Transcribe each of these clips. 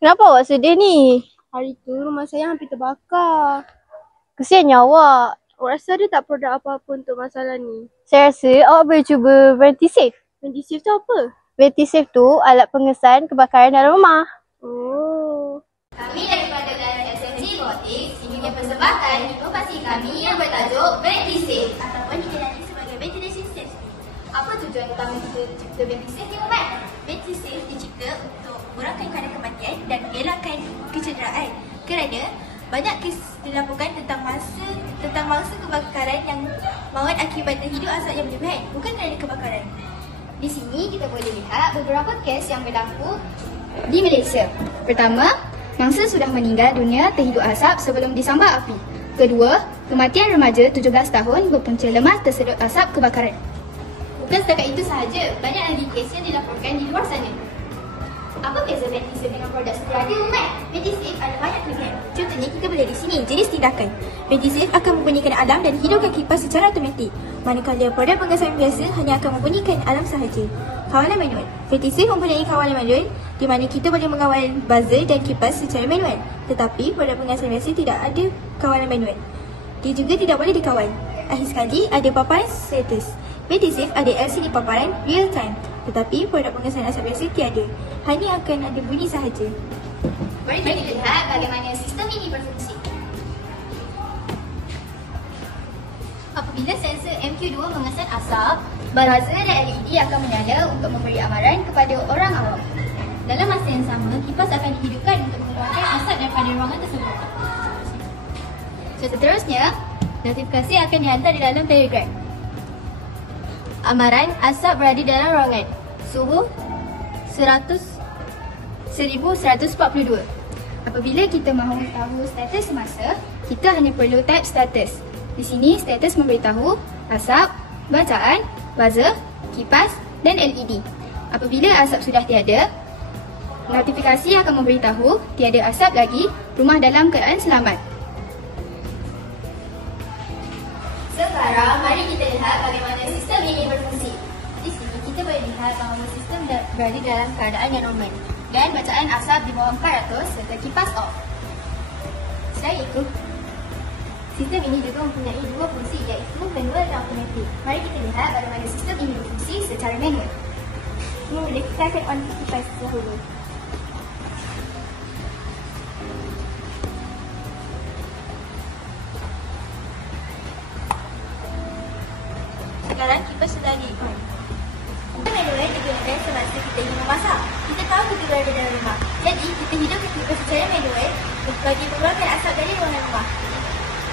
Kenapa awak sedih ni? Hari tu rumah saya hampir terbakar. Kesiannya awak. Awak rasa ada tak produk apa-apa untuk masalah ni? Saya rasa awak boleh cuba Ventisafe. Ventisafe tu apa? Ventisafe tu alat pengesan kebakaran dalam rumah. Oh. Kami daripada Darah SMC Robotics ingin mempersembahkan inovasi kami yang bertajuk Ventisafe ataupun dikenali sebagai Ventilation Safe. Apa tujuan utama kita cipta Ventisafe ni, Umat? Ventisafe dicipta untuk mengurangkan kadar kematian dan mengelakkan kecederaan kerana banyak kes dilaporkan tentang mangsa kebakaran yang maut akibat terhidup asap yang berlebihan, bukan kerana kebakaran. Di sini kita boleh lihat beberapa kes yang berlaku di Malaysia. Pertama, mangsa sudah meninggal dunia terhidup asap sebelum disambar api. Kedua, kematian remaja 17 tahun berpunca lemas tersedut asap kebakaran. Bukan setakat itu sahaja, banyak lagi kes yang dilaporkan di luar sana. Apa beza Ventisafe dengan produk sedia ada, Umat? Ventisafe ada banyak kelebihan. Contohnya kita boleh di sini, jenis tindakan. Ventisafe akan membunyikan alarm dan hidupkan kipas secara automatik. Manakala produk pengesan biasa hanya akan membunyikan alarm sahaja. Kawalan manual. Ventisafe mempunyai kawalan manual di mana kita boleh mengawal buzzer dan kipas secara manual. Tetapi produk pengesan biasa tidak ada kawalan manual. Dia juga tidak boleh dikawal. Akhir sekali, ada paparan status. Ventisafe ada LCD paparan real time. Tetapi produk pengesan asap biasa tiada. Hanya akan ada bunyi sahaja. Mari kita lihat bagaimana sistem ini berfungsi. Apabila sensor MQ2 mengesan asap, buzzer dan LED akan menyala untuk memberi amaran kepada orang awam. Dalam masa yang sama, kipas akan dihidupkan untuk mengeluarkan asap daripada ruangan tersebut. Seterusnya, notifikasi akan dihantar di dalam telegram. Amaran asap berada dalam ruangan. Suhu 1142. Apabila kita mahu tahu status semasa, kita hanya perlu type status. Di sini status memberitahu asap, bacaan, buzzer, kipas dan LED. Apabila asap sudah tiada, notifikasi akan memberitahu tiada asap lagi, rumah dalam keadaan selamat. Sekarang mari kita lihat bagaimana sistem ini berfungsi. Di sini kita boleh lihat bahawa sistem berada dalam keadaan yang normal dan bacaan asap di bawah 400 serta kipas off. Selain itu, sistem ini juga mempunyai dua fungsi iaitu manual dan automatik. Mari kita lihat bagaimana sistem ini berfungsi secara manual. Mula kita akan on kipas dahulu. Sekarang kipas sudah di-on. Kita manual digunakan semasa kita ingin memasak. Kita tahu kita berada dalam rumah. Jadi, kita hidupkan kipas secara manual bagi mengeluarkan asap dari ruangan rumah.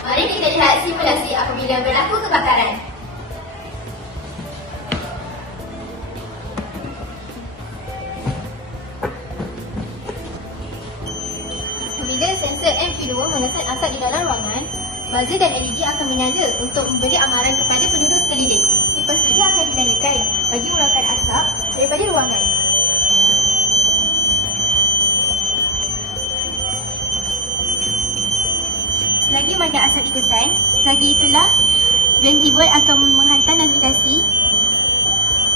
Mari kita lihat simulasi apabila berlaku kebakaran. Apabila sensor MQ2 mengesan asap di dalam ruangan, buzzer dan LED akan menyala untuk memberi amaran kepada penduduk sekeliling. Kipas juga akan dinyalakan bagi mengeluarkan asap daripada ruangan. Selagi mana asap dikesan, selagi itulah Ventibot akan menghantar notifikasi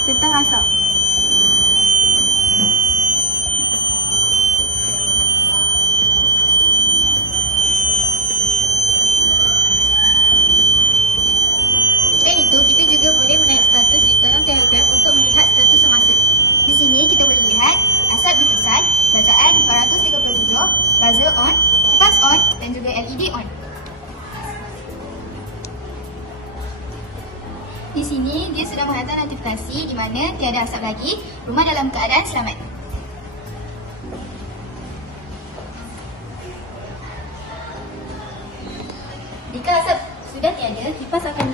tentang asap. Selain itu, kita juga boleh menaik status di dalam telegram untuk melihat status semasa. Di sini kita boleh lihat asap dikesan, bacaan 437, buzzer on, kipas on dan juga LED on. Di sini dia sudah menghantar notifikasi di mana tiada asap lagi, rumah dalam keadaan selamat. Jika asap sudah tiada, kipas akan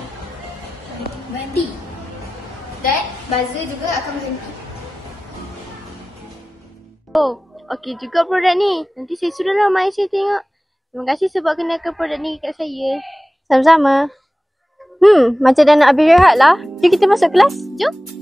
berhenti dan buzzer juga akan berhenti. Oh, okey juga produk ni. Nanti saya suruhlah mai saya tengok. Terima kasih sebab kenalkan produk ni kat saya. Sama-sama. Macam dah nak habis rehat lah. Jom kita masuk kelas. Jom.